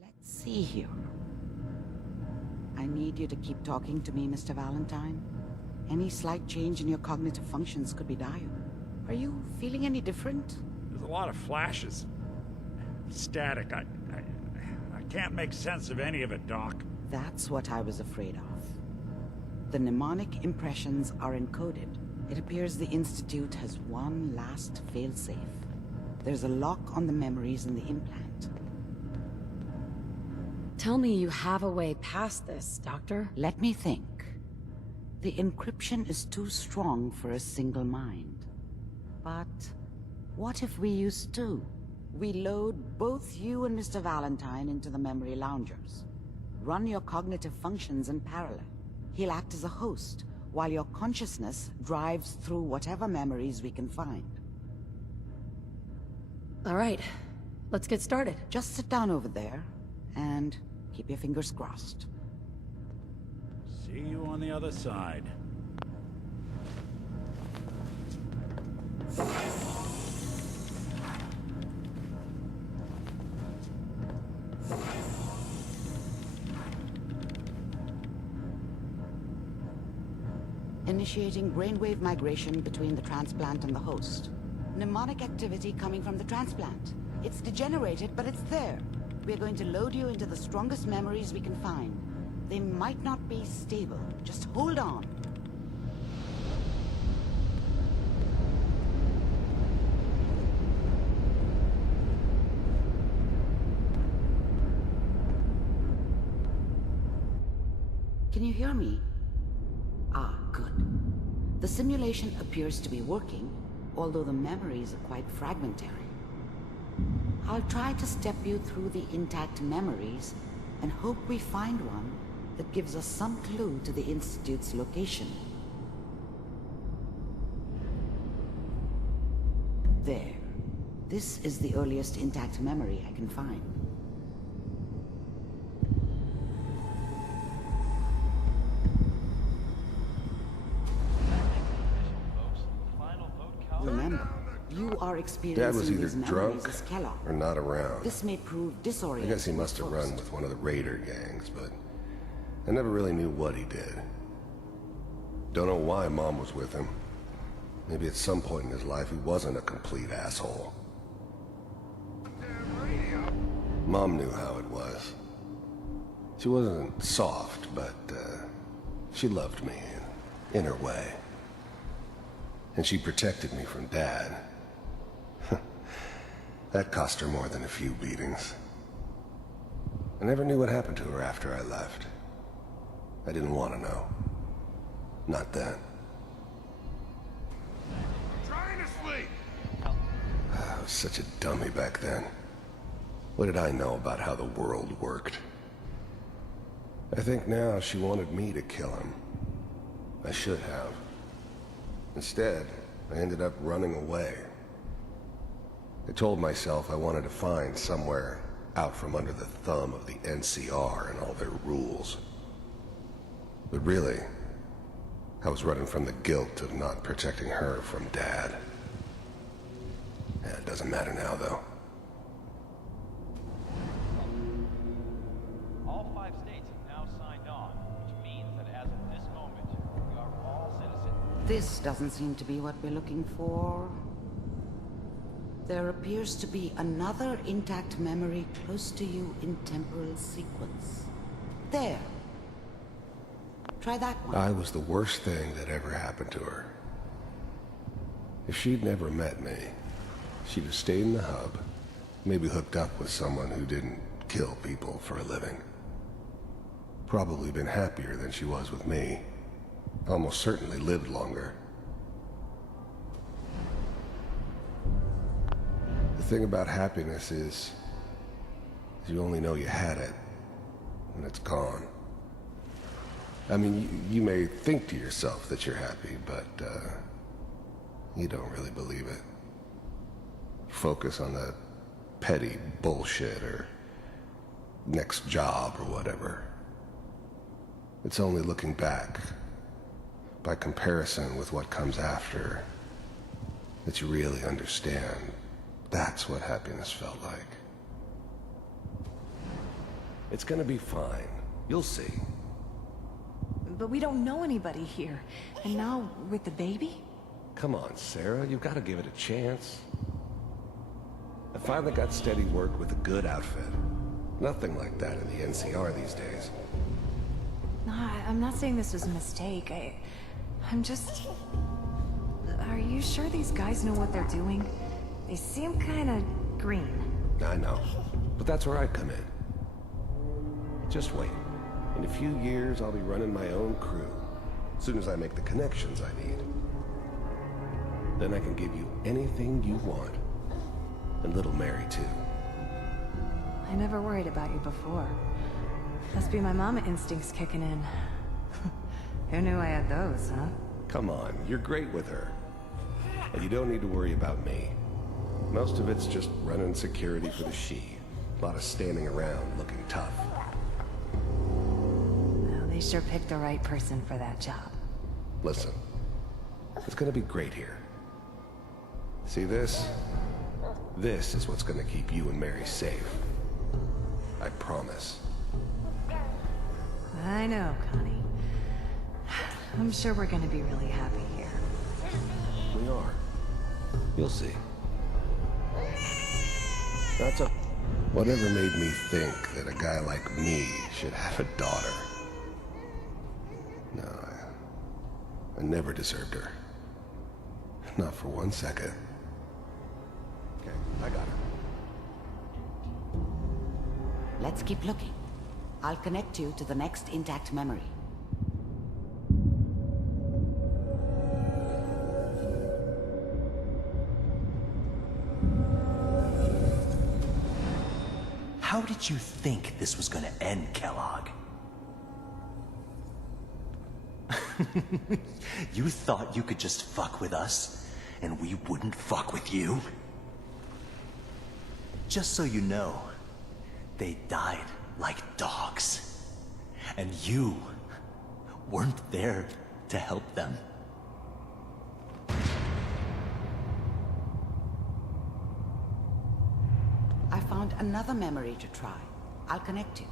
Let's see here. I need you to keep talking to me, Mr. Valentine. Any slight change in your cognitive functions could be dire. Are you feeling any different? There's a lot of flashes. Static. I can't make sense of any of it, Doc. That's what I was afraid of. The mnemonic impressions are encoded. It appears the Institute has one last failsafe. There's a lock on the memories in the implant. Tell me you have a way past this, Doctor. Let me think. The encryption is too strong for a single mind. But what if we use two? We load both you and Mr. Valentine into the memory loungers. Run your cognitive functions in parallel. He'll act as a host, while your consciousness drives through whatever memories we can find. All right, let's get started. Just sit down over there, and keep your fingers crossed. See you on the other side. Initiating brainwave migration between the transplant and the host. Mnemonic activity coming from the transplant. It's degenerated, but it's there. We're going to load you into the strongest memories we can find. They might not be stable. Just hold on. Can you hear me? Ah, good. The simulation appears to be working, although the memories are quite fragmentary. I'll try to step you through the intact memories and hope we find one that gives us some clue to the Institute's location. There. This is the earliest intact memory I can find. Remember, you are experiencing Dad was either these memories drunk as Kellogg. or not around. This may prove disorienting. I guess he must have at run first. with one of the raider gangs, but I never really knew what he did. Don't know why Mom was with him. Maybe at some point in his life he wasn't a complete asshole. Mom knew how it was. She wasn't soft, but she loved me in her way. And she protected me from Dad. That cost her more than a few beatings. I never knew what happened to her after I left. I didn't want to know. Not then. Trying to sleep! I was such a dummy back then. What did I know about how the world worked? I think now she wanted me to kill him. I should have. Instead, I ended up running away. I told myself I wanted to find somewhere out from under the thumb of the NCR and all their rules. But really, I was running from the guilt of not protecting her from Dad. Yeah, it doesn't matter now, though. All 5 states have now signed on, which means that as of this moment, we are all citizens. This doesn't seem to be what we're looking for. There appears to be another intact memory close to you in temporal sequence. There. Try that one. I was the worst thing that ever happened to her. If she'd never met me, she'd have stayed in the hub, maybe hooked up with someone who didn't kill people for a living. Probably been happier than she was with me. Almost certainly lived longer. The thing about happiness is you only know you had it when it's gone. I mean, you may think to yourself that you're happy, but you don't really believe it. Focus on the petty bullshit or next job or whatever. It's only looking back, by comparison with what comes after, that you really understand. That's what happiness felt like. It's gonna be fine. You'll see. But we don't know anybody here. And now, with the baby? Come on, Sarah, you've got to give it a chance. I finally got steady work with a good outfit. Nothing like that in the NCR these days. No, I'm not saying this was a mistake. I'm just... Are you sure these guys know what they're doing? They seem kinda green. I know, but that's where I come in. Just wait. In a few years, I'll be running my own crew. As soon as I make the connections I need. Then I can give you anything you want. And little Mary, too. I never worried about you before. Must be my mama instincts kicking in. Who knew I had those, huh? Come on, you're great with her. And you don't need to worry about me. Most of it's just running security for the she. A lot of standing around looking tough. Well, they sure picked the right person for that job. Listen, it's gonna be great here. See this? This is what's gonna keep you and Mary safe. I promise. I know, Connie. I'm sure we're gonna be really happy here. We are. You'll see. That's a... Whatever made me think that a guy like me should have a daughter? No, I never deserved her. Not for 1 second. Okay, I got her. Let's keep looking. I'll connect you to the next intact memory. How did you think this was gonna end, Kellogg? You thought you could just fuck with us, and we wouldn't fuck with you? Just so you know, they died like dogs. And you weren't there to help them. I found another memory to try. I'll connect you.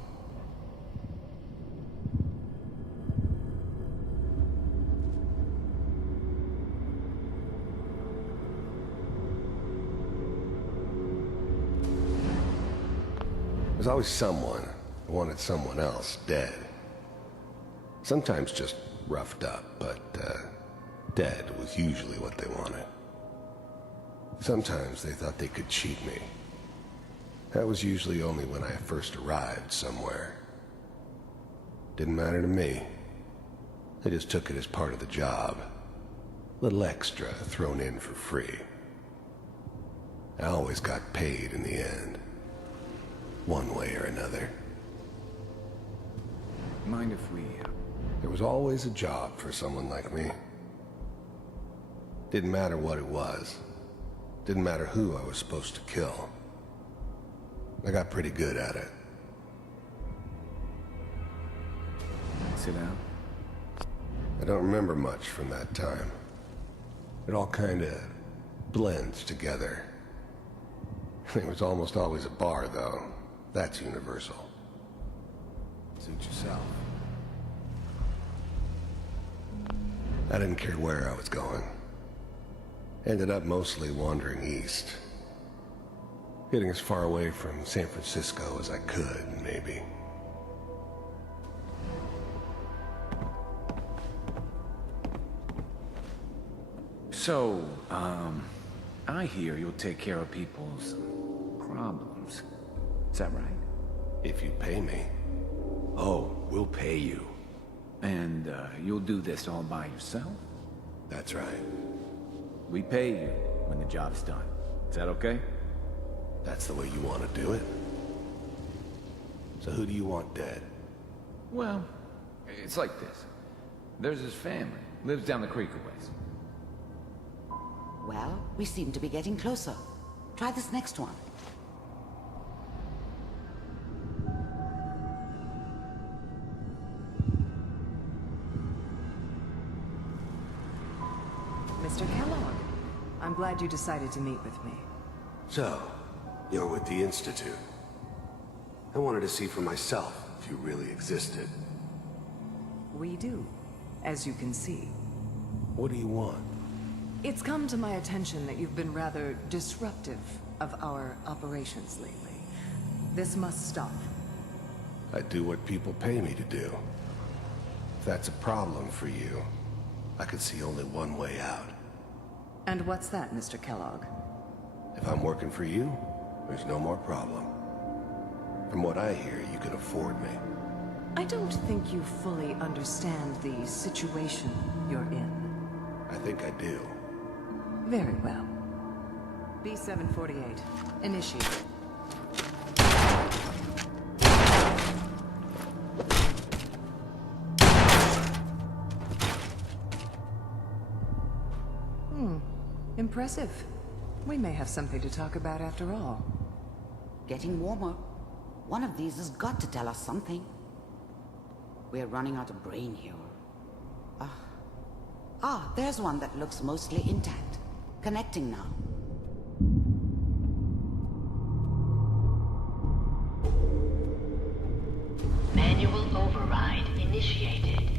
There's always someone who wanted someone else dead. Sometimes just roughed up, but dead was usually what they wanted. Sometimes they thought they could cheat me. That was usually only when I first arrived somewhere. Didn't matter to me. They just took it as part of the job. Little extra thrown in for free. I always got paid in the end. One way or another. Mind if we... There was always a job for someone like me. Didn't matter what it was. Didn't matter who I was supposed to kill. I got pretty good at it. Sit down. I don't remember much from that time. It all kinda blends together. There was almost always a bar, though. That's universal. Suit yourself. I didn't care where I was going. Ended up mostly wandering east. Getting as far away from San Francisco as I could, maybe. So, I hear you'll take care of people's problems. Is that right? If you pay me. Oh, we'll pay you. And, you'll do this all by yourself? That's right. We pay you when the job's done. Is that okay? That's the way you want to do it. So who do you want dead? Well, it's like this. There's his family. Lives down the creek a ways. Well, we seem to be getting closer. Try this next one. Mr. Kellogg, I'm glad you decided to meet with me. So, you're with the Institute. I wanted to see for myself if you really existed. We do, as you can see. What do you want? It's come to my attention that you've been rather disruptive of our operations lately. This must stop. I do what people pay me to do. If that's a problem for you, I could see only one way out. And what's that, Mr. Kellogg? If I'm working for you, there's no more problem. From what I hear, you can afford me. I don't think you fully understand the situation you're in. I think I do. Very well. B-748, initiate. Impressive. We may have something to talk about after all. Getting warmer. One of these has got to tell us something. We're running out of brain here. There's one that looks mostly intact. Connecting now. Manual override initiated.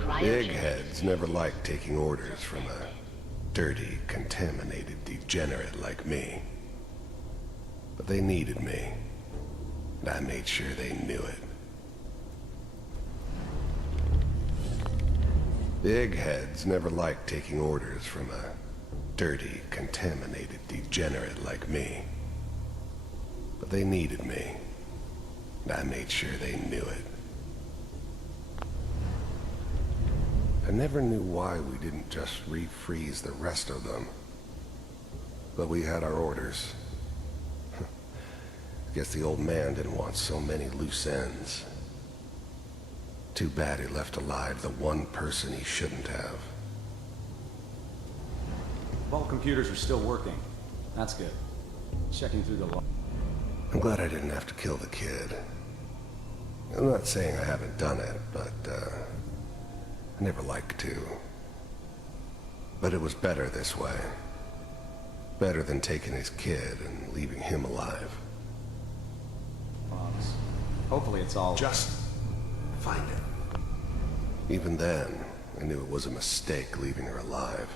Eggheads never liked taking orders from a dirty, contaminated degenerate like me. But they needed me, and I made sure they knew it. The eggheads never liked taking orders from a dirty, contaminated degenerate like me. But they needed me, and I made sure they knew it. I never knew why we didn't just refreeze the rest of them. But we had our orders. Guess the old man didn't want so many loose ends. Too bad he left alive the one person he shouldn't have. Vault computers are still working. That's good. Checking through the log. I'm glad I didn't have to kill the kid. I'm not saying I haven't done it, but, I never liked to. But it was better this way. Better than taking his kid and leaving him alive. Logs. Hopefully it's all... Just find it. Even then, I knew it was a mistake leaving her alive.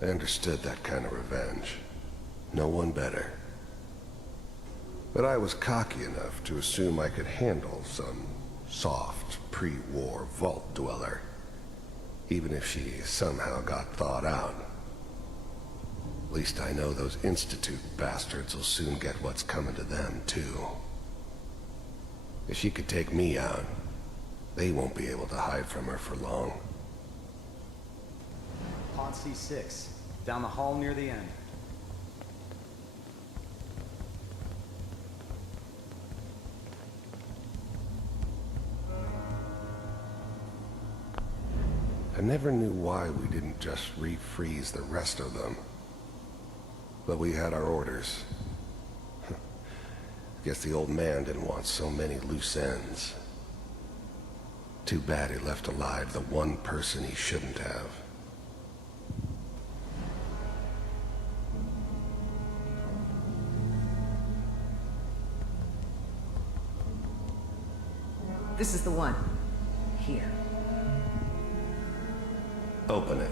I understood that kind of revenge. No one better. But I was cocky enough to assume I could handle some soft, pre-war vault dweller, even if she somehow got thawed out. At least I know those Institute bastards will soon get what's coming to them, too. If she could take me out, they won't be able to hide from her for long. Pod C6, down the hall near the end. I never knew why we didn't just refreeze the rest of them. But we had our orders. Guess the old man didn't want so many loose ends. Too bad he left alive the one person he shouldn't have. This is the one. Here. Open it.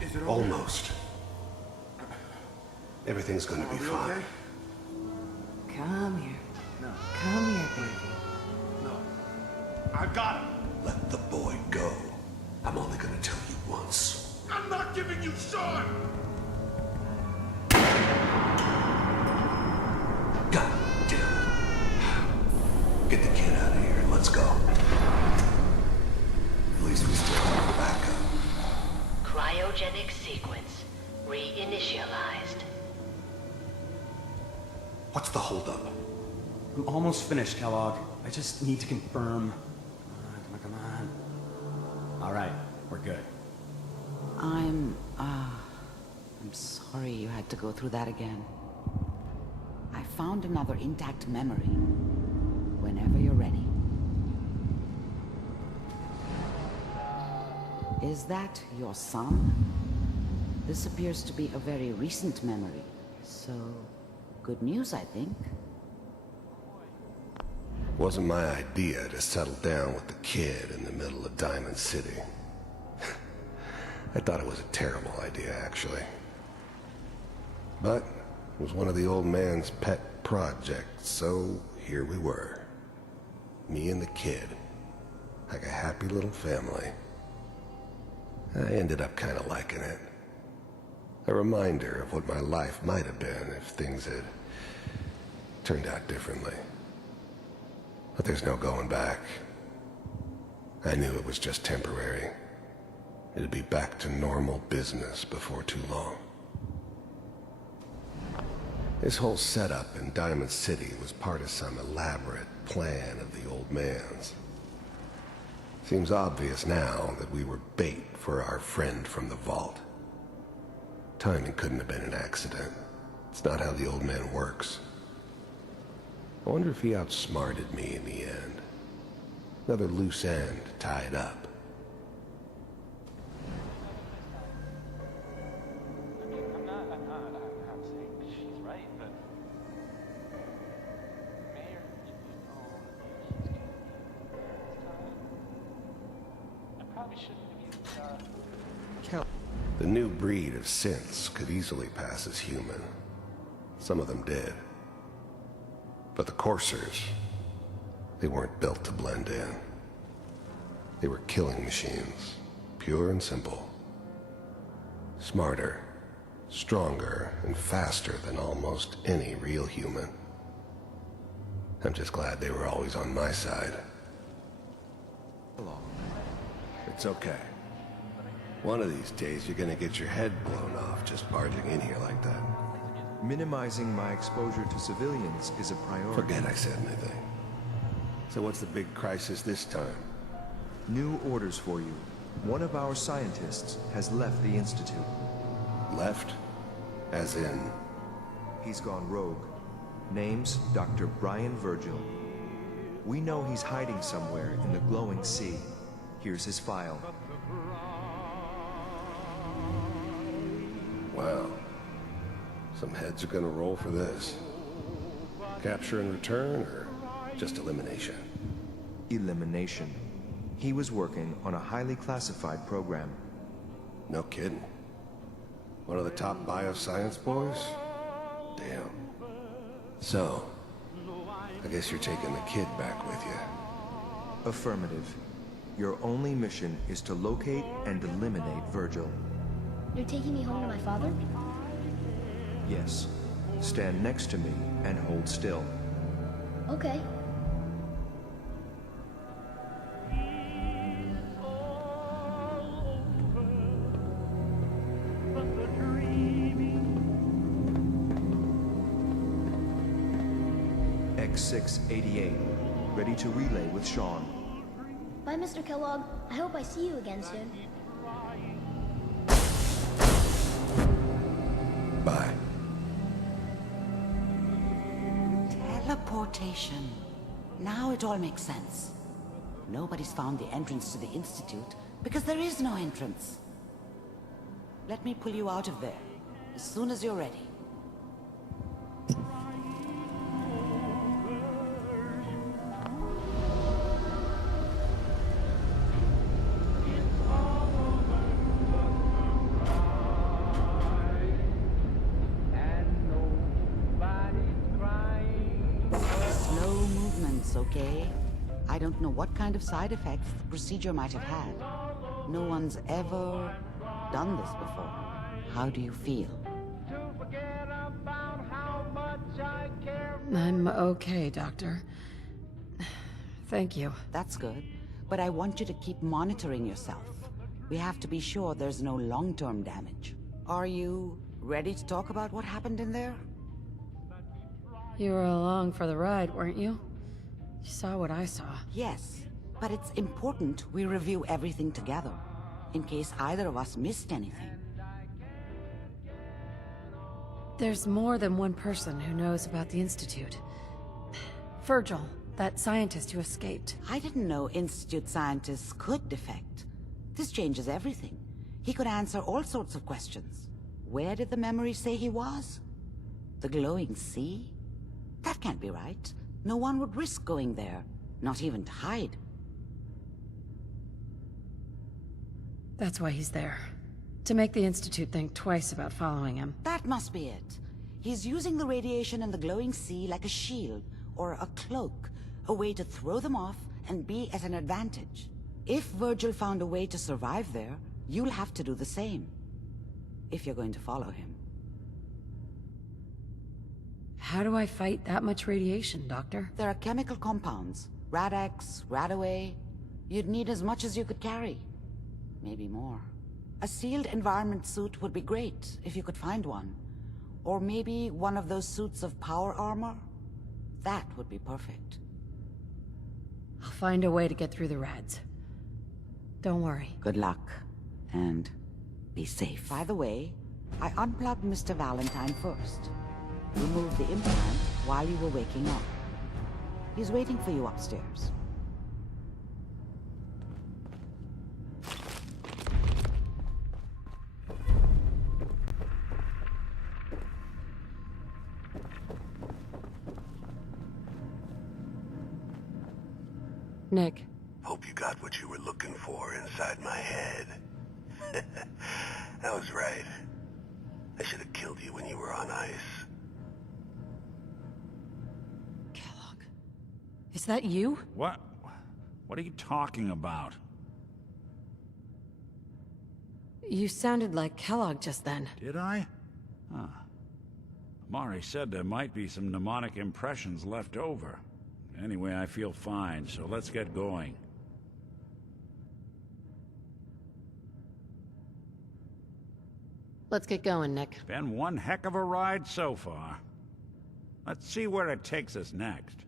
Is it Almost. Everything's gonna be fine. Okay? Come here. No. Come here, baby. No. I got him. Let the boy go. I'm only gonna tell you once. I'm not giving you Sean! God damn it. Get the kid out of here and let's go. At least we still have a backup. Cryogenic sequence reinitialized. What's the holdup? I'm almost finished, Kellogg. I just need to confirm. Come on. All right, we're good. I'm sorry you had to go through that again. I found another intact memory. Whenever you're ready. Is that your son? This appears to be a very recent memory, so good news, I think. Wasn't my idea to settle down with the kid in the middle of Diamond City. I thought it was a terrible idea, actually. But it was one of the old man's pet projects, so here we were. Me and the kid, like a happy little family. I ended up kind of liking it. A reminder of what my life might have been if things had turned out differently. But there's no going back. I knew it was just temporary. It'd be back to normal business before too long. This whole setup in Diamond City was part of some elaborate plan of the old man's. Seems obvious now that we were bait for our friend from the vault. Timing couldn't have been an accident. It's not how the old man works. I wonder if he outsmarted me in the end. Another loose end tied up. I'm not saying she's right, but Mayor, I probably shouldn't have used The new breed of synths could easily pass as human. Some of them did. But the coursers, they weren't built to blend in. They were killing machines, pure and simple. Smarter, stronger, and faster than almost any real human. I'm just glad they were always on my side. It's okay. One of these days you're gonna get your head blown off just barging in here like that. Minimizing my exposure to civilians is a priority. Forget I said anything. So what's the big crisis this time? New orders for you. One of our scientists has left the Institute. Left? As in? He's gone rogue. Name's Dr. Brian Virgil. We know he's hiding somewhere in the glowing sea. Here's his file. Wow. Some heads are gonna roll for this. Capture and return, or just elimination? Elimination. He was working on a highly classified program. No kidding. One of the top bioscience boys? Damn. So, I guess you're taking the kid back with you. Affirmative. Your only mission is to locate and eliminate Virgil. You're taking me home to my father? Yes. Stand next to me and hold still. Okay. X688. Ready to relay with Sean. Bye, Mr. Kellogg. I hope I see you again soon. Bye. Teleportation. Now it all makes sense. Nobody's found the entrance to the Institute because there is no entrance. Let me pull you out of there as soon as you're ready. Okay? I don't know what kind of side effects the procedure might have had. No one's ever done this before. How do you feel? I'm okay, Doctor. Thank you. That's good. But I want you to keep monitoring yourself. We have to be sure there's no long-term damage. Are you ready to talk about what happened in there? You were along for the ride, weren't you? You saw what I saw. Yes, but it's important we review everything together, in case either of us missed anything. There's more than one person who knows about the Institute. Virgil, that scientist who escaped. I didn't know Institute scientists could defect. This changes everything. He could answer all sorts of questions. Where did the memory say he was? The glowing sea? That can't be right. No one would risk going there, not even to hide. That's why he's there. To make the Institute think twice about following him. That must be it. He's using the radiation in the glowing sea like a shield, or a cloak, a way to throw them off and be at an advantage. If Virgil found a way to survive there, you'll have to do the same. If you're going to follow him. How do I fight that much radiation, Doctor? There are chemical compounds. Rad-X, Radaway. You'd need as much as you could carry. Maybe more. A sealed environment suit would be great, if you could find one. Or maybe one of those suits of power armor? That would be perfect. I'll find a way to get through the rads. Don't worry. Good luck. And be safe. By the way, I unplugged Mr. Valentine first. Removed the implant while you were waking up. He's waiting for you upstairs. Nick. Hope you got what you were looking for inside my head. I was right. I should have killed you when you were on ice. Kellogg. Is that you? What are you talking about? You sounded like Kellogg just then. Did I? Huh. Mari said there might be some mnemonic impressions left over. Anyway, I feel fine, so let's get going. Let's get going, Nick. Been one heck of a ride so far. Let's see where it takes us next.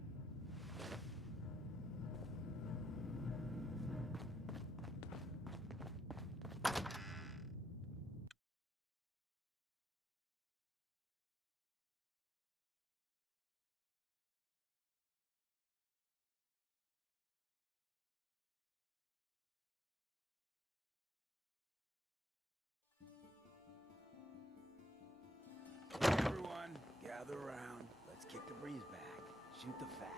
Everyone, gather around. Let's kick the breeze back. Shoot the fat.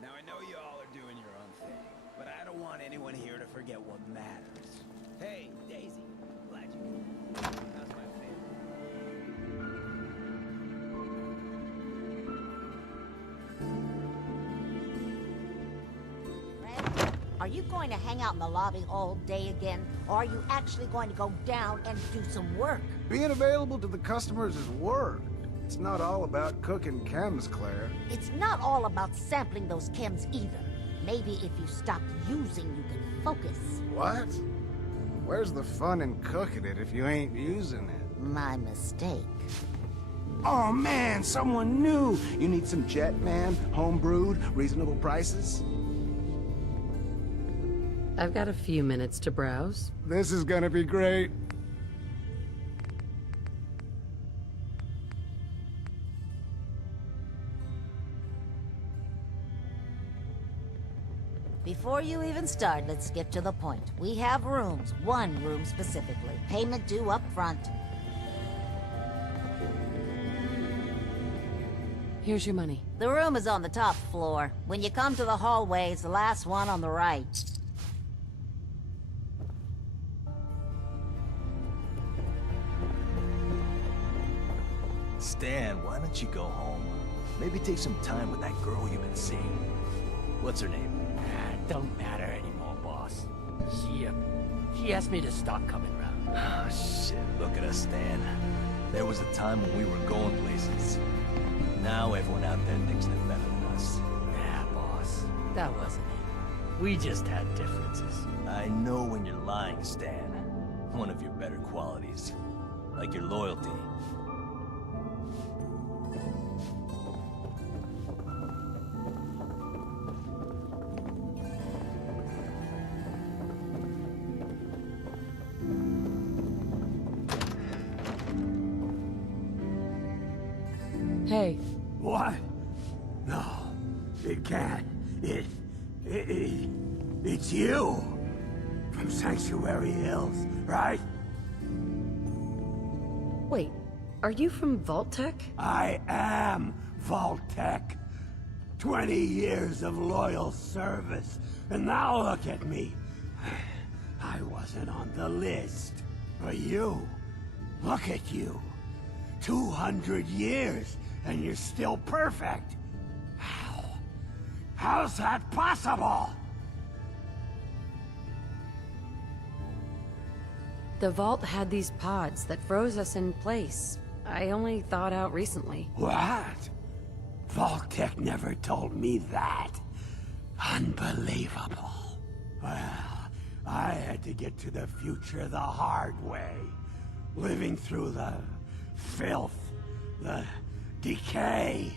Now, I know you all are doing your own thing, but I don't want anyone here to forget what matters. Hey, Daisy. Glad you came. That's my Fred, are you going to hang out in the lobby all day again, or are you actually going to go down and do some work? Being available to the customers is work. It's not all about cooking chems, Claire. It's not all about sampling those chems either. Maybe if you stop using, you can focus. What? Where's the fun in cooking it if you ain't using it? My mistake. Oh man, someone new! You need some jet, man? Home-brewed, reasonable prices? I've got a few minutes to browse. This is gonna be great. Before you even start, let's get to the point. We have rooms, one room specifically. Payment due up front. Here's your money. The room is on the top floor. When you come to the hallway, it's the last one on the right. Stan, why don't you go home? Maybe take some time with that girl you've been seeing. What's her name? Don't matter anymore, boss. She asked me to stop coming around. Oh, shit. Look at us, Stan. There was a time when we were going places. Now everyone out there thinks they're better than us. Nah, boss. That wasn't it. We just had differences. I know when you're lying, Stan. One of your better qualities. Like your loyalty. Hey. What? No, it can't. It's you. from Sanctuary Hills, right? Wait, are you from Vault-Tec? I am Vault-Tec. 20 years of loyal service, and now look at me. I wasn't on the list. But you, look at you. 200 years, and you're still perfect. How's that possible? The Vault had these pods that froze us in place. I only thawed out recently. What? Vault-Tec never told me that. Unbelievable. Well, I had to get to the future the hard way. Living through the filth, the decay,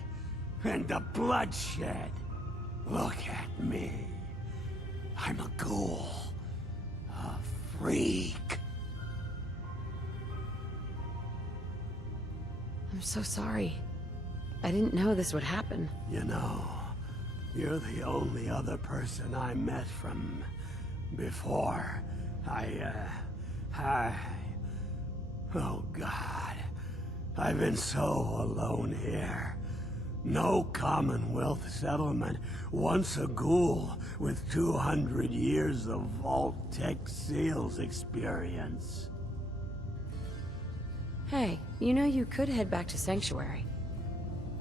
and the bloodshed. Look at me. I'm a ghoul. A freak. I'm so sorry. I didn't know this would happen. You know, you're the only other person I met from before. Oh God. I've been so alone here. No Commonwealth settlement, once a ghoul with 200 years of Vault-Tec SEALs experience. Hey, you know you could head back to Sanctuary.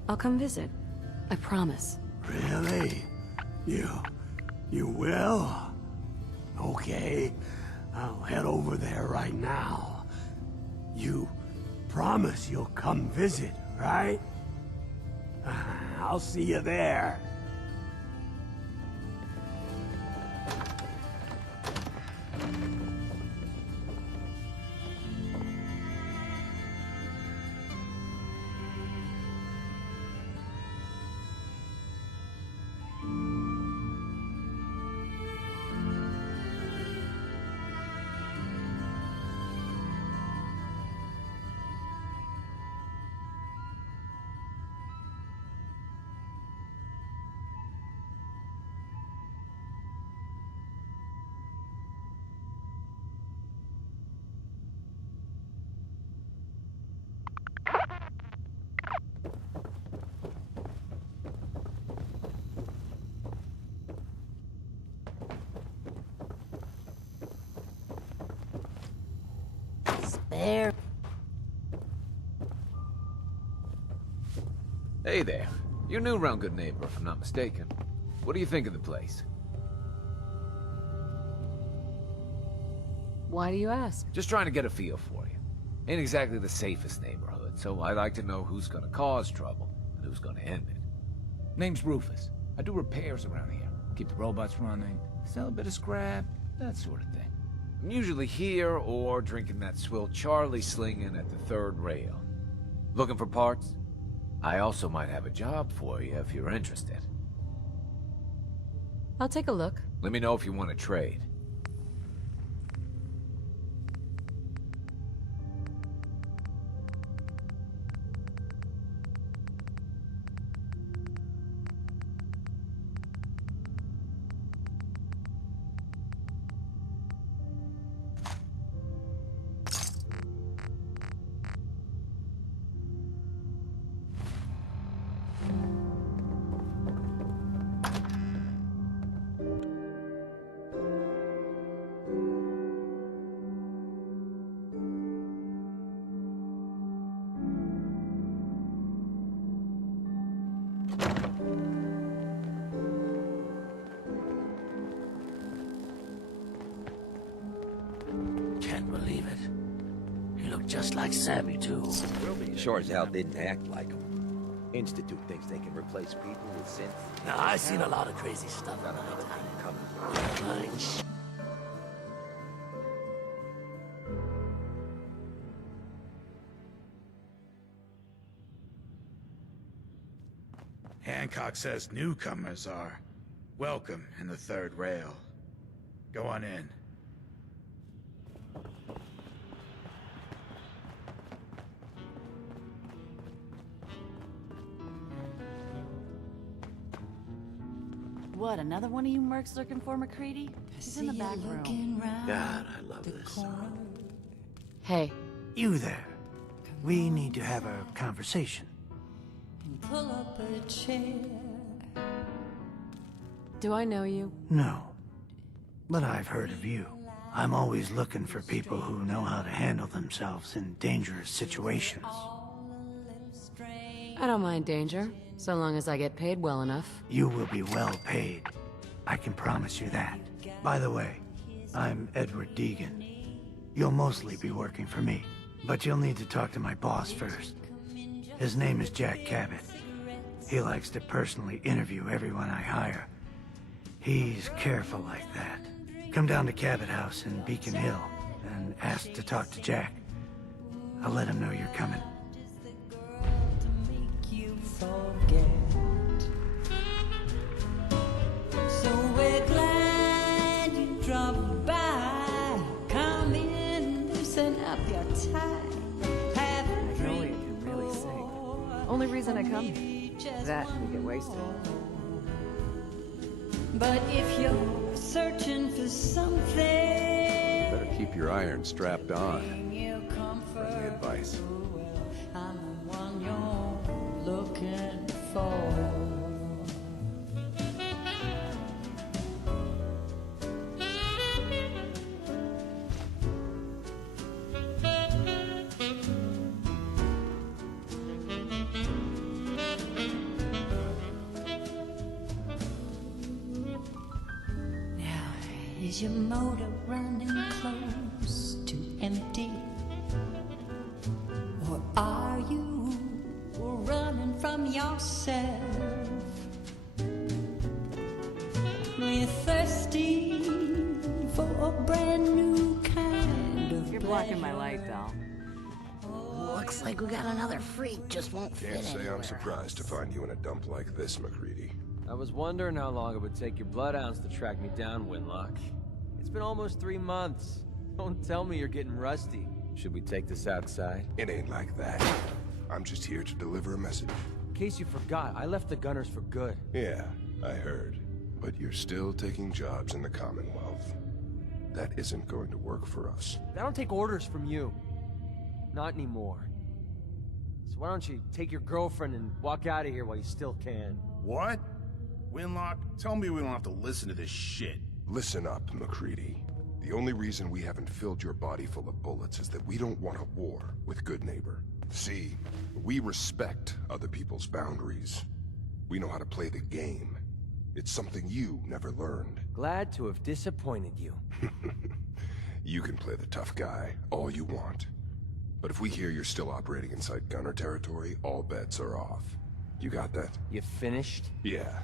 I'll come visit. I promise. Really? You will? Okay, I'll head over there right now. You promise you'll come visit, right? I'll see you there. Spare. Hey there. You're new around Good Neighbor, if I'm not mistaken. What do you think of the place? Why do you ask? Just trying to get a feel for you. Ain't exactly the safest neighborhood, so I like to know who's gonna cause trouble and who's gonna end it. Name's Rufus. I do repairs around here. Keep the robots running, sell a bit of scrap, that sort of thing. I'm usually here or drinking that swill Charlie slinging at the third rail. Looking for parts? I also might have a job for you if you're interested. I'll take a look. Let me know if you want to trade. Can't believe it. He looked just like Sammy, too. Sure as hell didn't act like him. Institute thinks they can replace people with synths. Now, I've seen a lot of crazy stuff in my time. Hancock says newcomers are welcome in the third rail. Go on in. what, another one of you mercs looking for McCready? He's in the back room. God, I love this song. Hey. You there. We need to have a conversation. Pull up a chair. Do I know you? No. But I've heard of you. I'm always looking for people who know how to handle themselves in dangerous situations. I don't mind danger, so long as I get paid well enough. You will be well paid. I can promise you that. By the way, I'm Edward Deegan. You'll mostly be working for me, but you'll need to talk to my boss first. His name is Jack Cabot. He likes to personally interview everyone I hire. He's careful like that. Come down to Cabot House in Beacon Hill and ask to talk to Jack. I'll let him know you're coming. So we're glad you dropped by. Come in, loosen up your tie. Have a drink. You can really sing. Only reason I come here. That we get wasted. But if you're searching for something, Better keep your iron strapped on. Friendly advice. I'm the one you're looking for. Is your motor running close to empty? Or are you running from yourself? We're thirsty for a brand new kind of You're blocking my light, Val. Looks like we got another freak, just won't fit Can't say anywhere I'm surprised to find you in a dump like this, McCready. I was wondering how long it would take your bloodhounds to track me down, Winlock. It's been almost 3 months. Don't tell me you're getting rusty. Should we take this outside? It ain't like that. I'm just here to deliver a message. In case you forgot, I left the Gunners for good. Yeah, I heard. But you're still taking jobs in the Commonwealth. That isn't going to work for us. I don't take orders from you. Not anymore. So why don't you take your girlfriend and walk out of here while you still can? What? Winlock, tell me we don't have to listen to this shit. Listen up, McCready. The only reason we haven't filled your body full of bullets is that we don't want a war with Good Neighbor. See, we respect other people's boundaries. We know how to play the game. It's something you never learned. Glad to have disappointed you. You can play the tough guy all you want. But if we hear you're still operating inside Gunner territory, all bets are off. You got that? You finished? Yeah.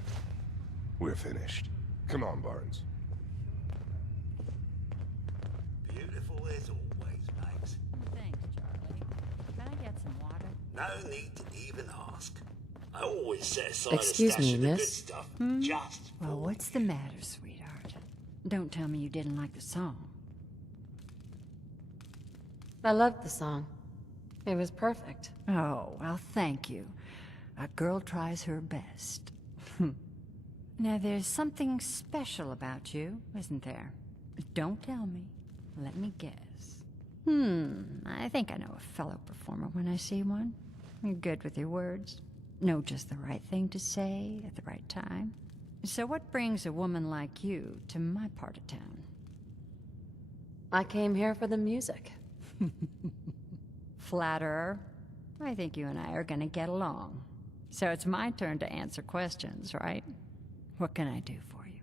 We're finished. Come on, Barnes. Beautiful as always, Max. Thanks, Charlie. Can I get some water? No need to even ask. I always set aside Excuse a stash me, of the good miss? stuff. Hmm? Just Well, what's the matter, sweetheart? Don't tell me you didn't like the song. I loved the song. It was perfect. Oh, well, thank you. A girl tries her best. Now, there's something special about you, isn't there? Don't tell me. Let me guess. I think I know a fellow performer when I see one. You're good with your words. Know just the right thing to say at the right time. So what brings a woman like you to my part of town? I came here for the music. Flatterer. I think you and I are gonna get along. So it's my turn to answer questions, right? What can I do for you?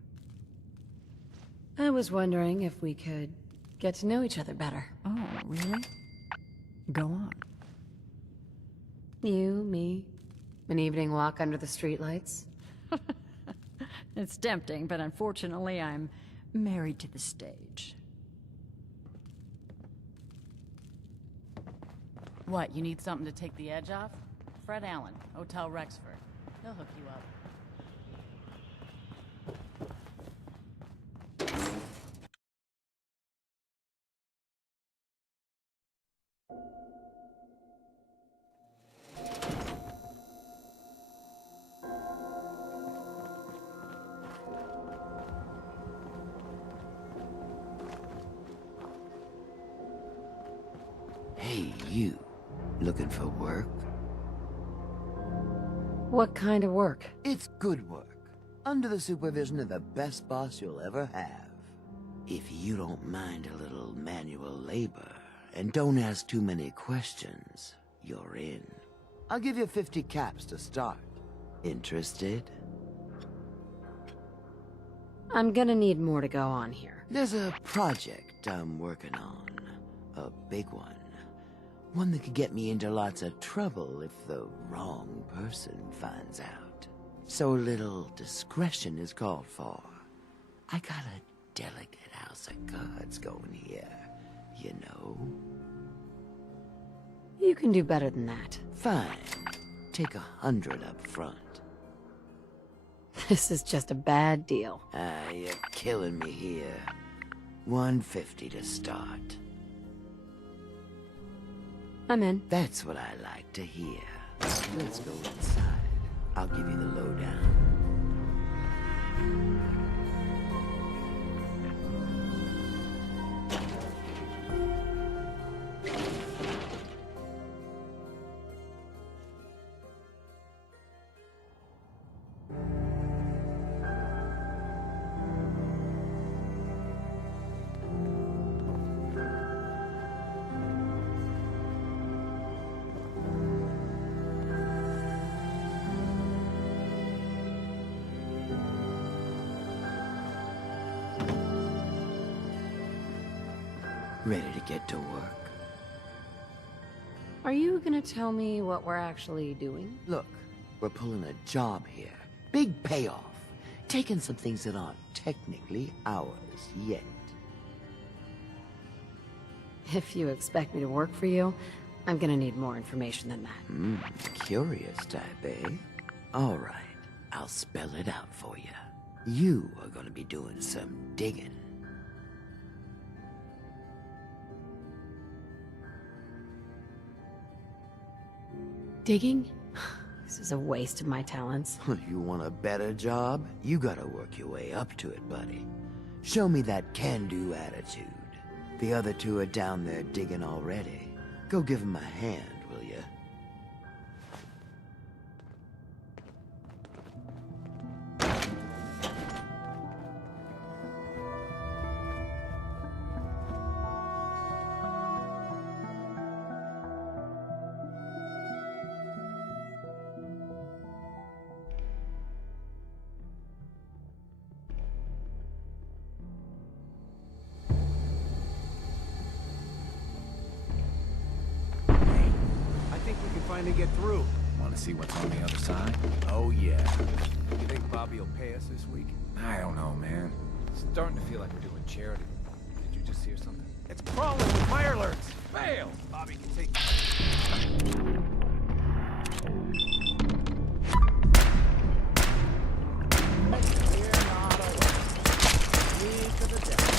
I was wondering if we could get to know each other better. Oh, really? Go on. You, me, an evening walk under the streetlights. It's tempting, but unfortunately I'm married to the stage. What, you need something to take the edge off? Fred Allen, Hotel Rexford. He'll hook you up. you? Looking for work? What kind of work? It's good work, under the supervision of the best boss you'll ever have. If you don't mind a little manual labor, and don't ask too many questions, you're in. I'll give you 50 caps to start. Interested? I'm gonna need more to go on here. There's a project I'm working on. A big one. One that could get me into lots of trouble if the wrong person finds out. So a little discretion is called for. I got a delicate house of cards going here, you know. You can do better than that. Fine. Take 100 up front. This is just a bad deal. You're killing me here. 150 to start. I'm in. That's what I like to hear. Let's go inside. I'll give you the lowdown. Ready to get to work? Are you gonna tell me what we're actually doing? Look, we're pulling a job here. Big payoff. Taking some things that aren't technically ours yet. If you expect me to work for you, I'm gonna need more information than that. Curious type, eh? All right, I'll spell it out for you. You are gonna be doing some digging. Digging? This is a waste of my talents. You want a better job? You gotta work your way up to it, buddy. Show me that can-do attitude. The other two are down there digging already. Go give them a hand, will you? To get through. Want to see what's on the other side? Oh, yeah. You think Bobby will pay us this week? I don't know, man. It's starting to feel like we're doing charity. Did you just hear something? It's crawling with mirelurks! Fail! Bobby can take... We're not aware. Lead to the devil.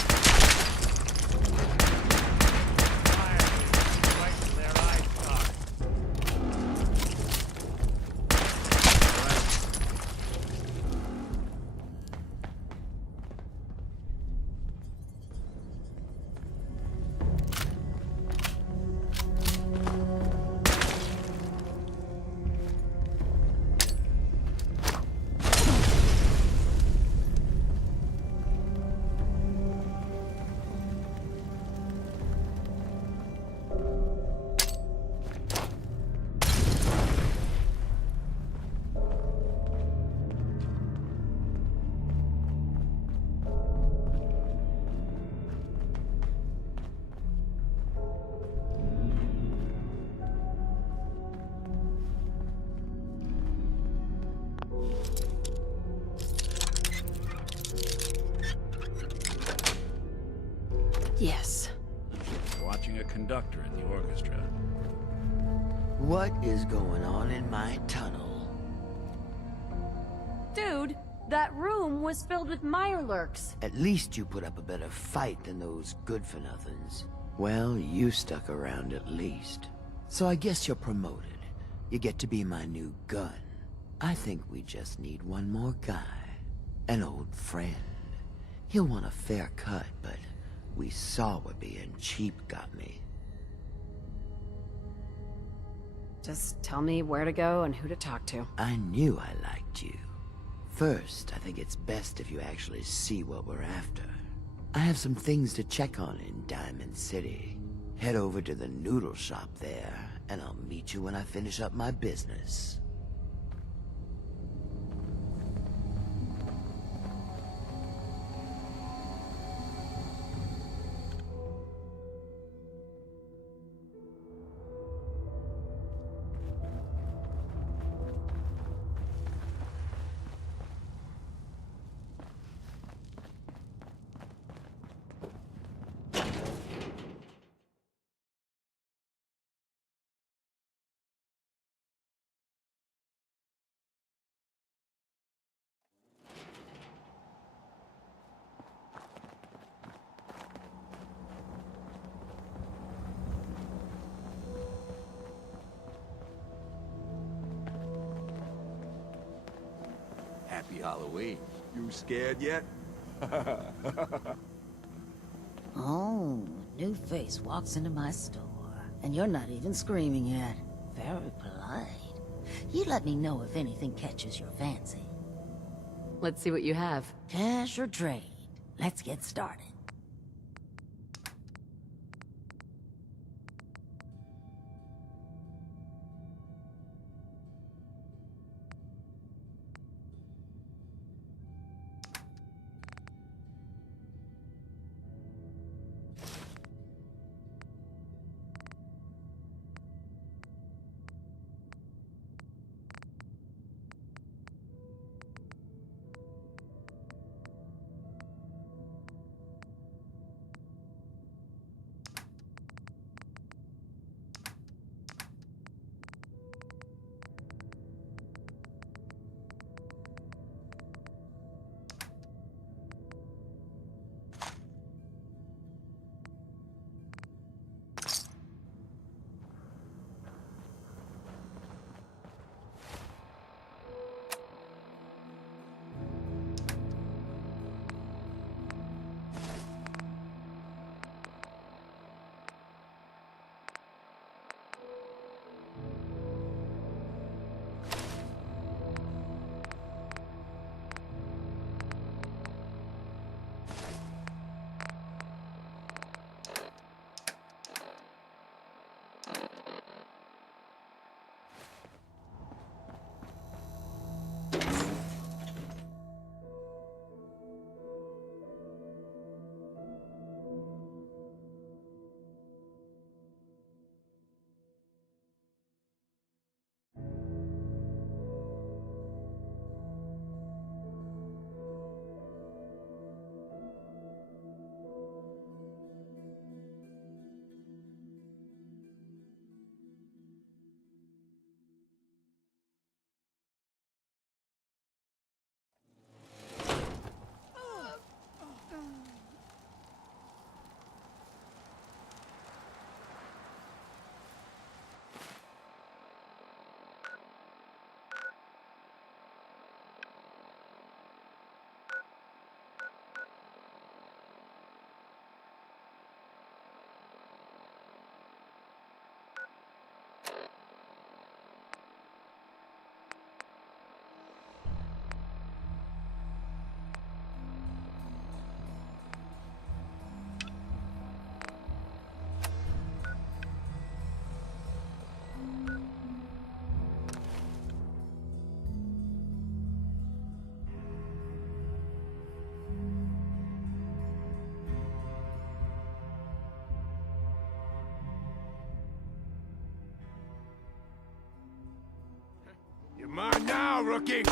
Yes. Watching a conductor in the orchestra. What is going on in my tunnel? Dude, that room was filled with mirelurks. At least you put up a better fight than those good-for-nothings. Well, you stuck around at least. So I guess you're promoted. You get to be my new gun. I think we just need one more guy. An old friend. He'll want a fair cut, but we saw what being cheap got me. Just tell me where to go and who to talk to. I knew I liked you. First, I think it's best if you actually see what we're after. I have some things to check on in Diamond City. Head over to the noodle shop there, and I'll meet you when I finish up my business. Happy Halloween. You scared yet? Oh, new face walks into my store, and you're not even screaming yet. Very polite. You let me know if anything catches your fancy. Let's see what you have. Cash or trade? Let's get started. You're mine now, rookie!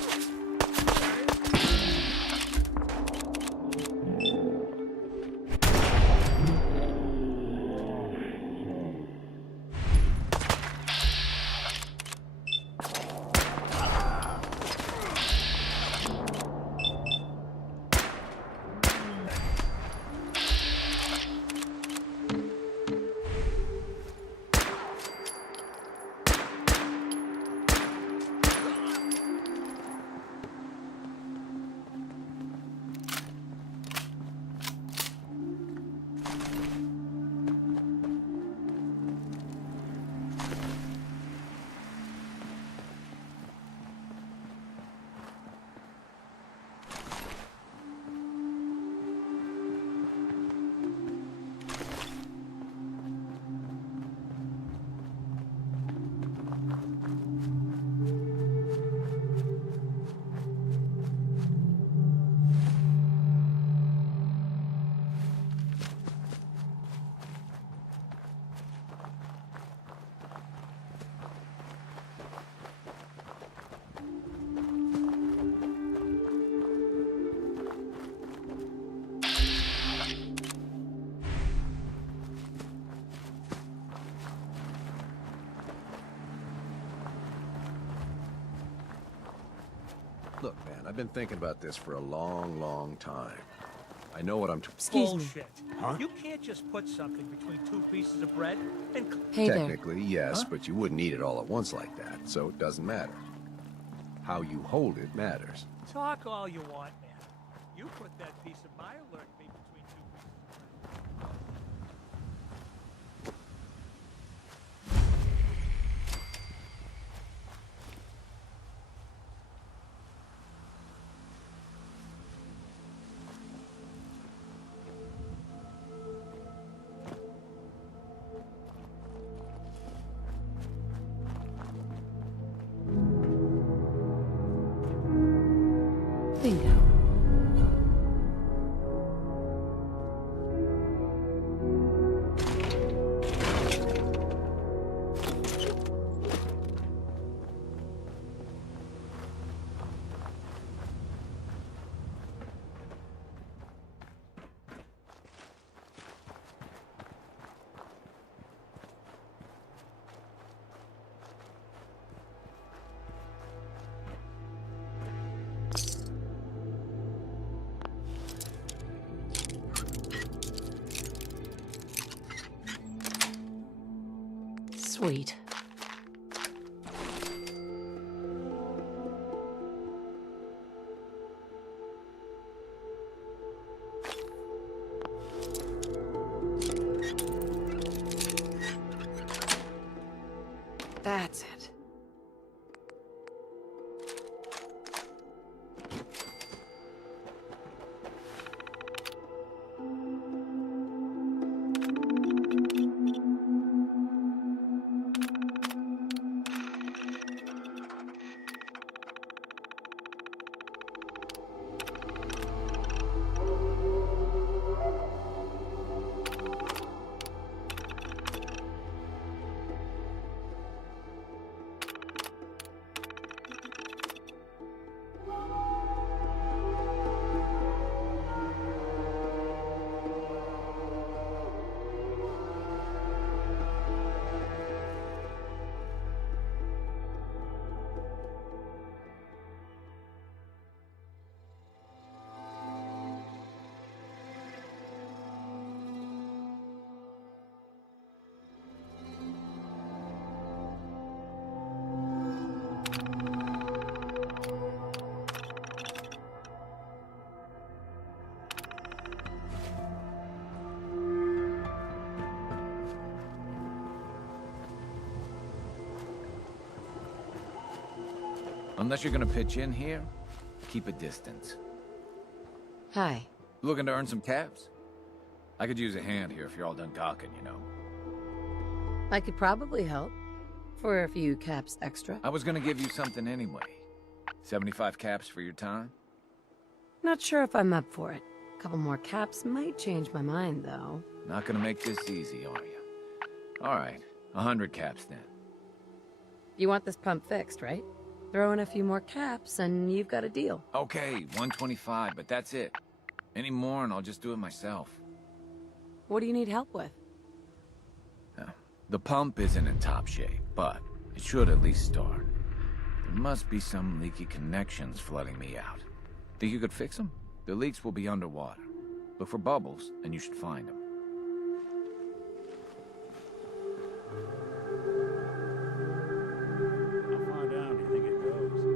Look, man, I've been thinking about this for a long, long time. I know what I'm... Bullshit. You can't just put something between two pieces of bread and... Technically, yes, but you wouldn't eat it all at once like that, so it doesn't matter. How you hold it matters. Talk all you want, man. You put that piece of Mile-Lurk meat between two pieces of bread. Bingo. Sweet. That's it. Unless you're gonna pitch in here, keep a distance. Hi. Looking to earn some caps? I could use a hand here if you're all done gawking, you know. I could probably help. For a few caps extra. I was gonna give you something anyway. 75 caps for your time? Not sure if I'm up for it. A couple more caps might change my mind, though. Not gonna make this easy, are you? All right, 100 caps then. You want this pump fixed, right? Throw in a few more caps and you've got a deal. Okay, 125, but that's it. Any more and I'll just do it myself. What do you need help with? The pump isn't in top shape, but it should at least start. There must be some leaky connections flooding me out. Think you could fix them? The leaks will be underwater. Look for bubbles, and you should find them. How far down do you think it goes?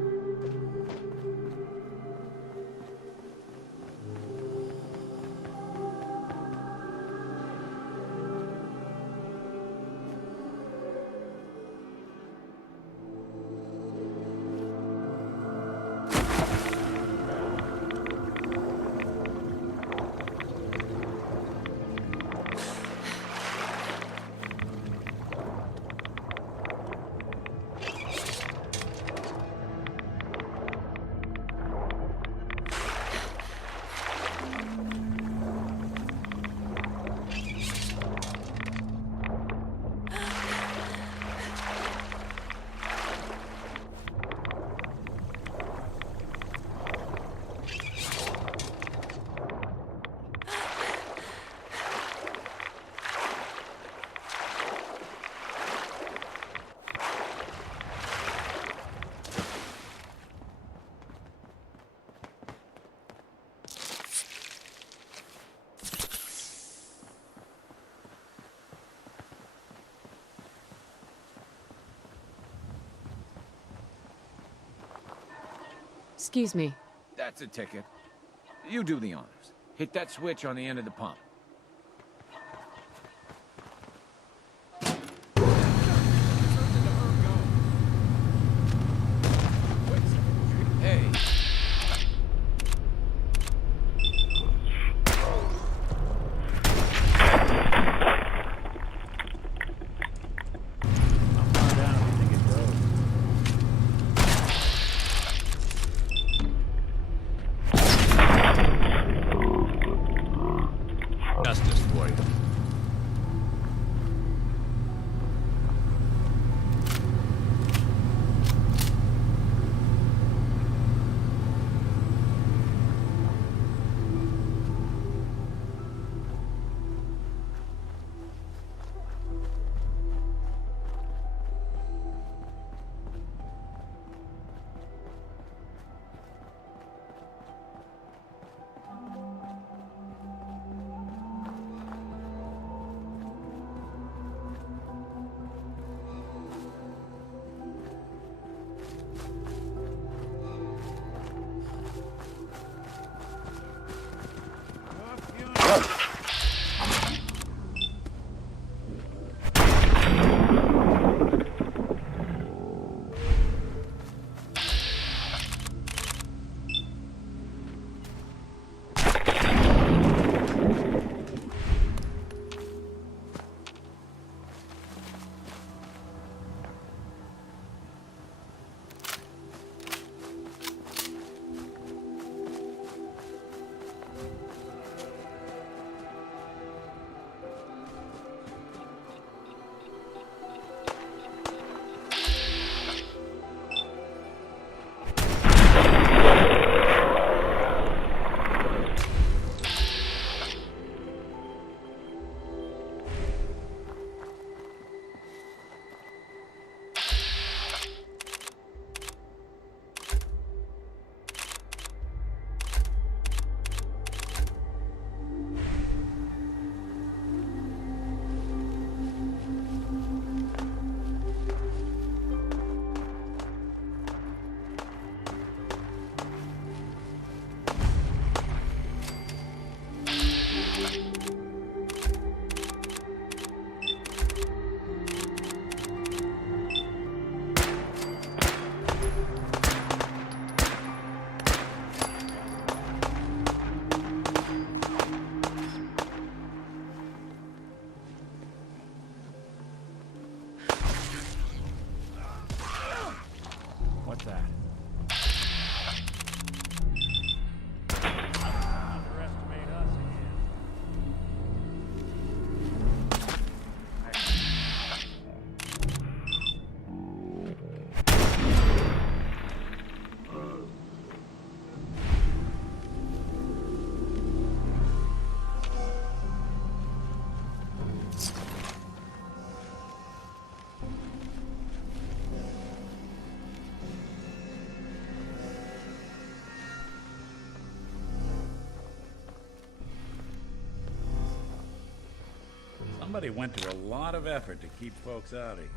Excuse me. That's a ticket. You do the honors. Hit that switch on the end of the pump. Hey. Justice for you. What's that? Underestimate us again. Somebody went to a lot of effort to keep folks out of here.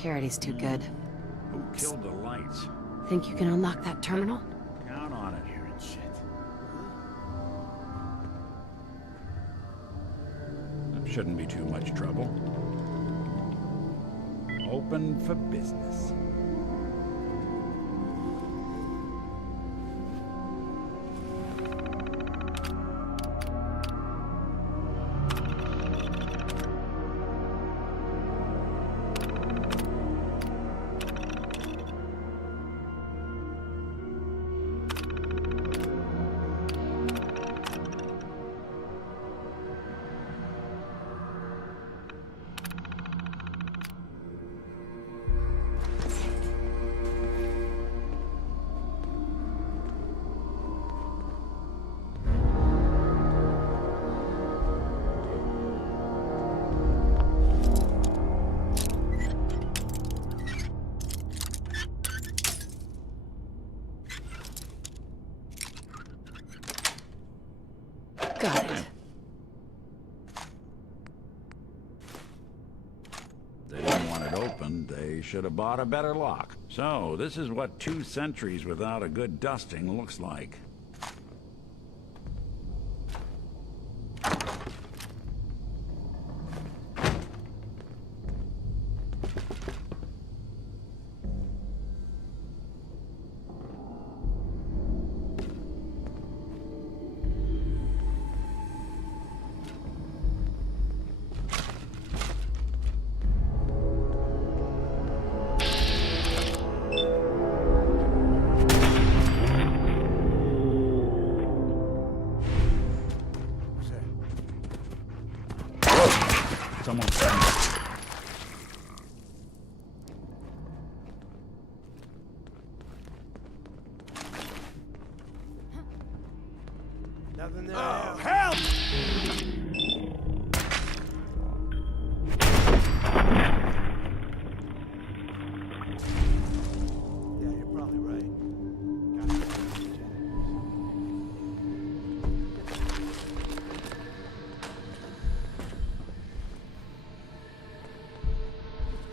security's too good. Who killed the lights? Think you can unlock that terminal? Count on it. Hearing shit. That shouldn't be too much trouble. Open for business. Got it. They didn't want it opened. They should have bought a better lock. So, this is what 2 centuries without a good dusting looks like. Someone's coming. Nothing there. Oh, help! Yeah, you're probably right.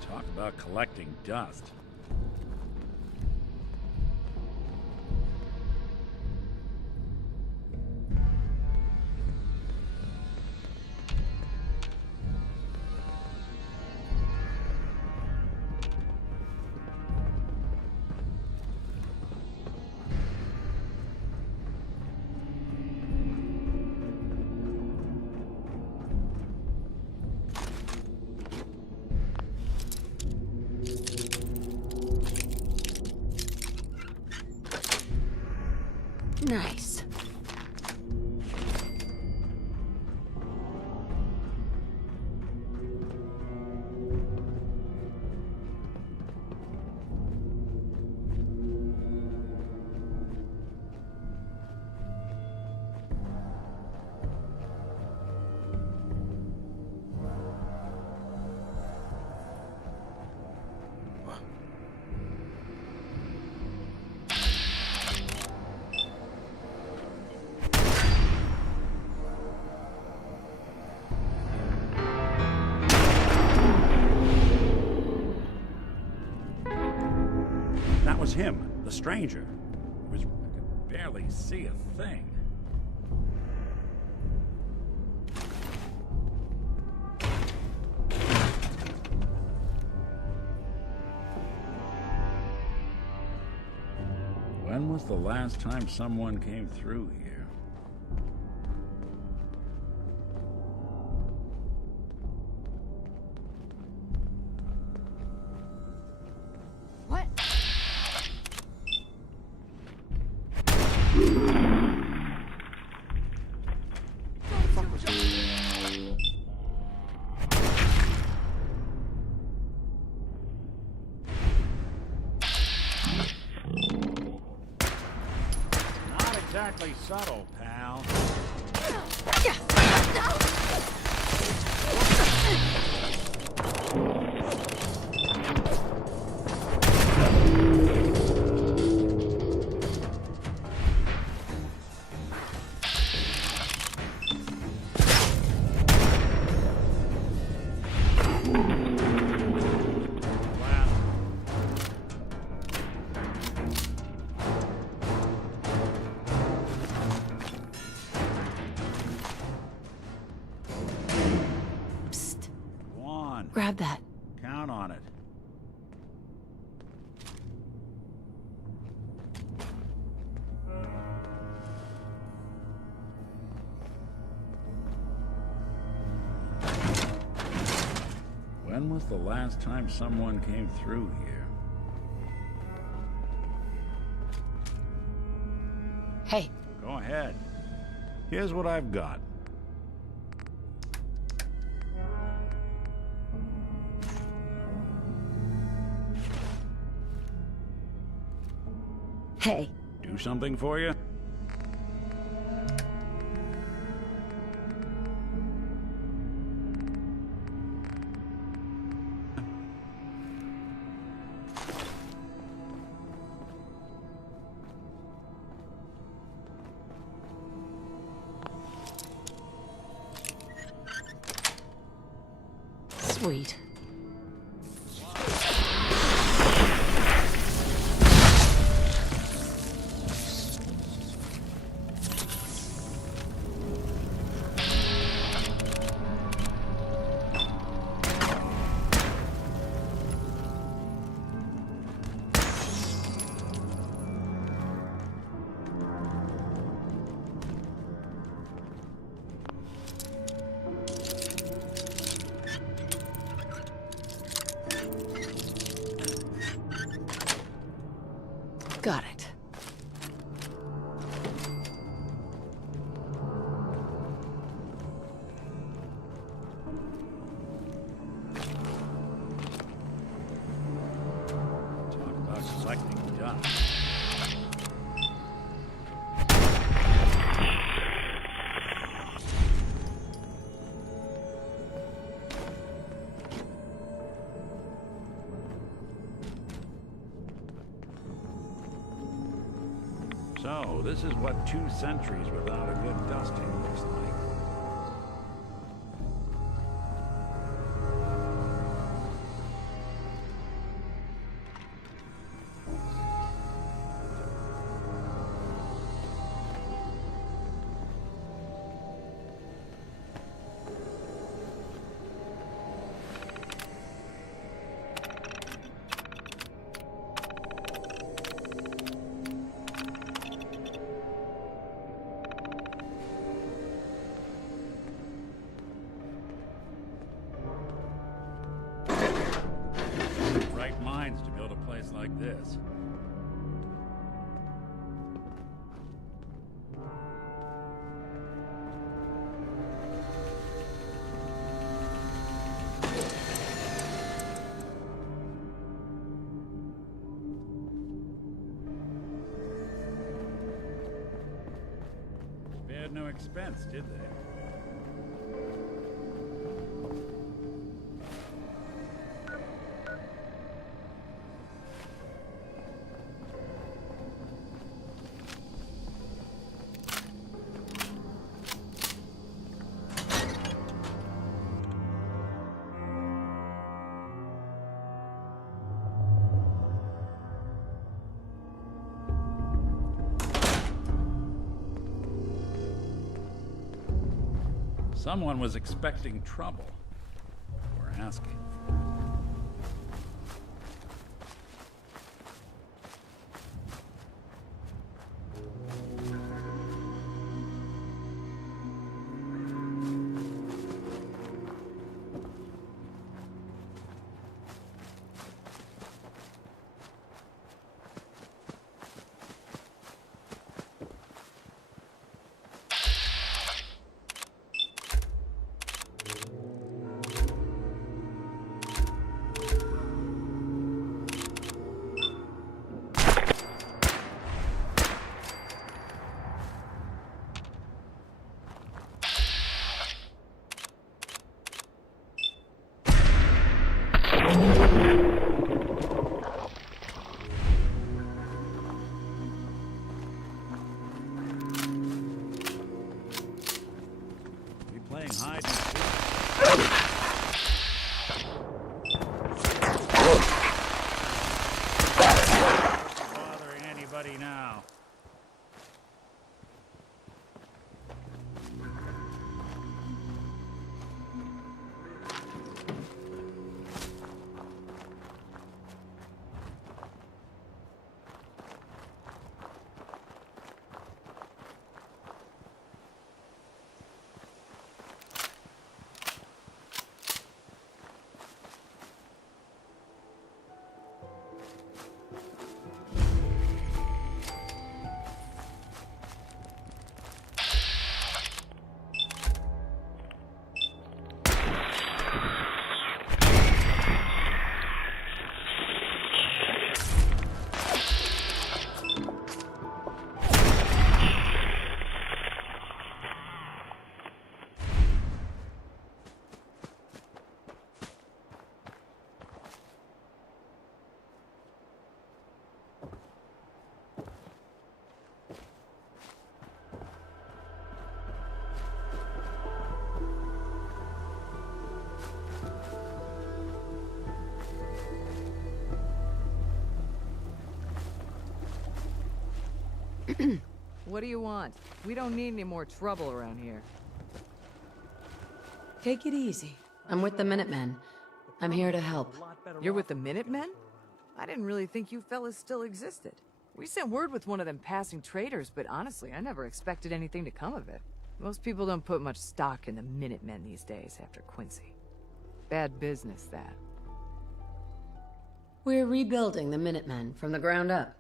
Talk about collecting dust. Nice. That was him, the stranger. I could barely see a thing. When was the last time someone came through here? Exactly subtle, pal. Grab that. Count on it. When was the last time someone came through here? Hey. Go ahead. Here's what I've got. Hey. Do something for you? Sweet. Got it. Talk about collecting dust. So, this is what 2 centuries without a good dusting looks like. Right minds to build a place like this. Spared no expense, did they? Someone was expecting trouble, or asking. Playing hide and seek. Bothering anybody now. What do you want? We don't need any more trouble around here. Take it easy. I'm with the Minutemen. I'm here to help. You're with the Minutemen? I didn't really think you fellas still existed. We sent word with one of them passing traders, but honestly, I never expected anything to come of it. Most people don't put much stock in the Minutemen these days after Quincy. Bad business, that. We're rebuilding the Minutemen from the ground up.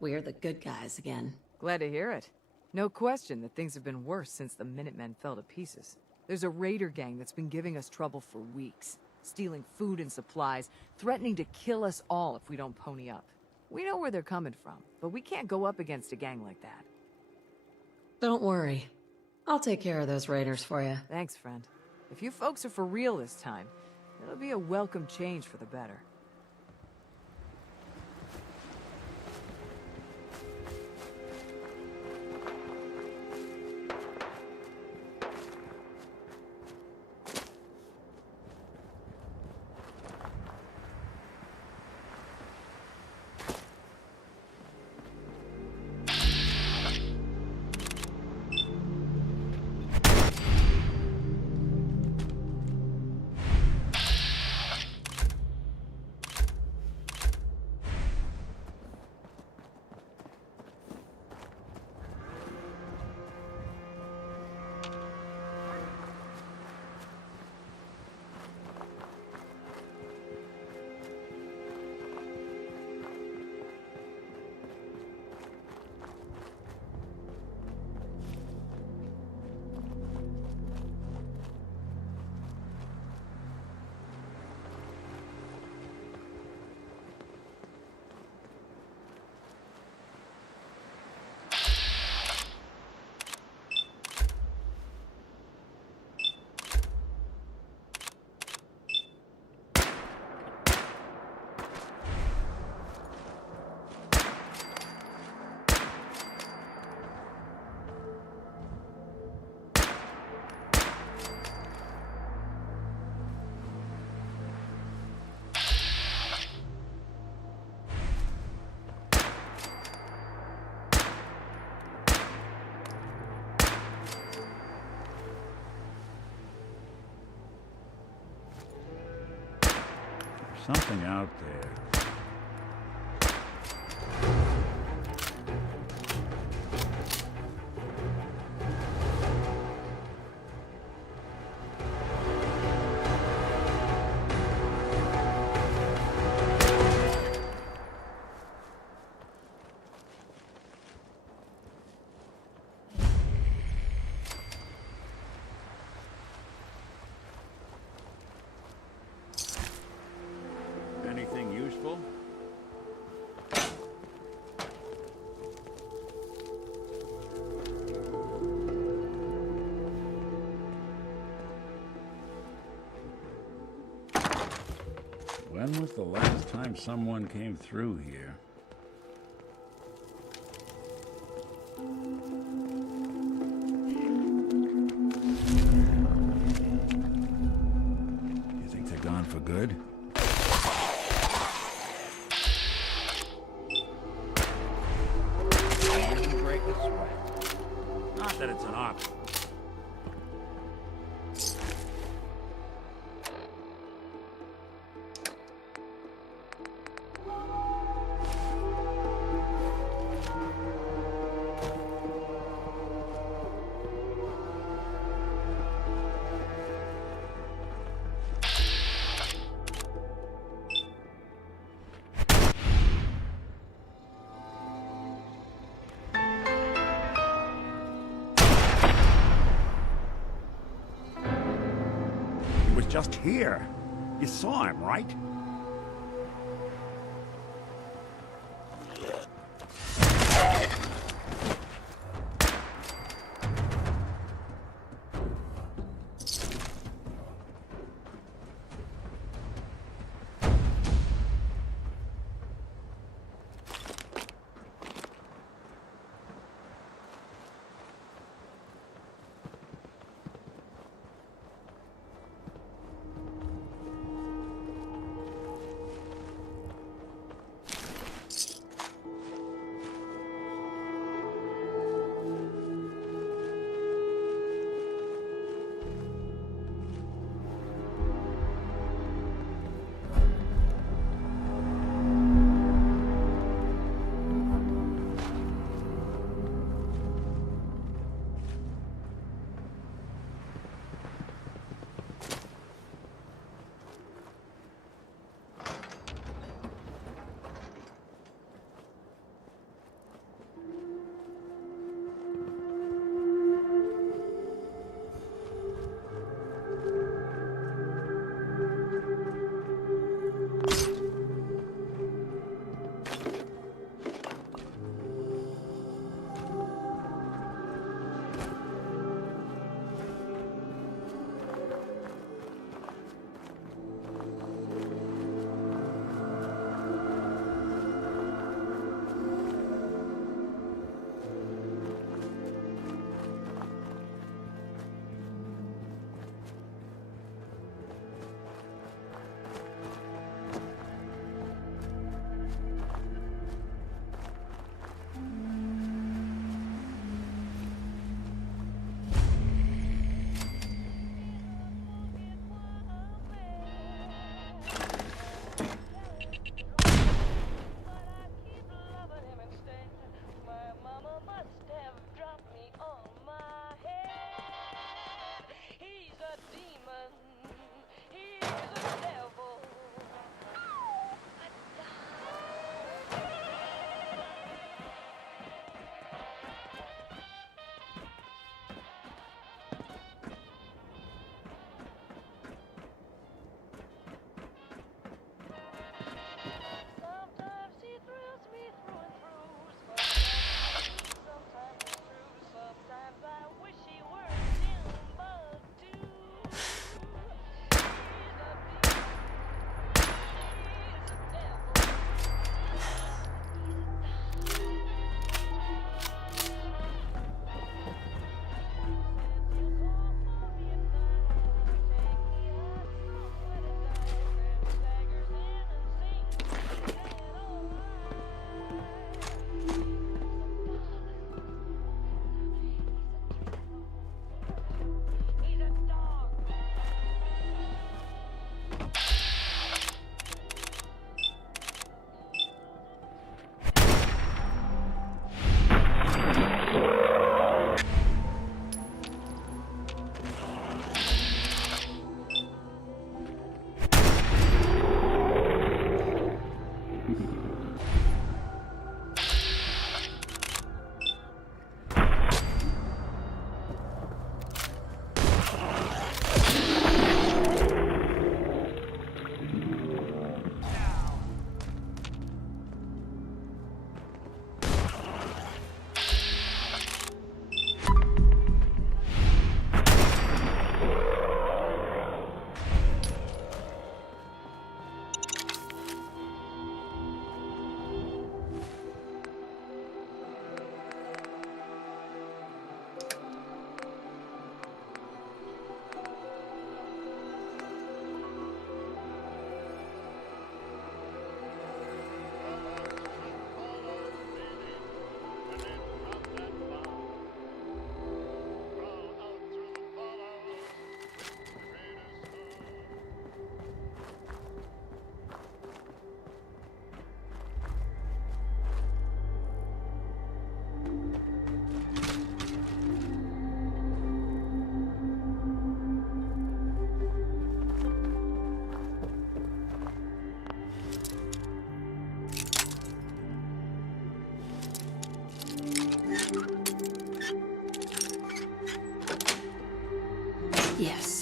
We're the good guys again. Glad to hear it. No question that things have been worse since the Minutemen fell to pieces. There's a raider gang that's been giving us trouble for weeks, stealing food and supplies, threatening to kill us all if we don't pony up. We know where they're coming from, but we can't go up against a gang like that. Don't worry. I'll take care of those raiders for you. Thanks, friend. If you folks are for real this time, it'll be a welcome change for the better. Something out there. Anything useful? When was the last time someone came through here? You think they're gone for good? Not that it's an option. Just here. You saw him, right? Yes.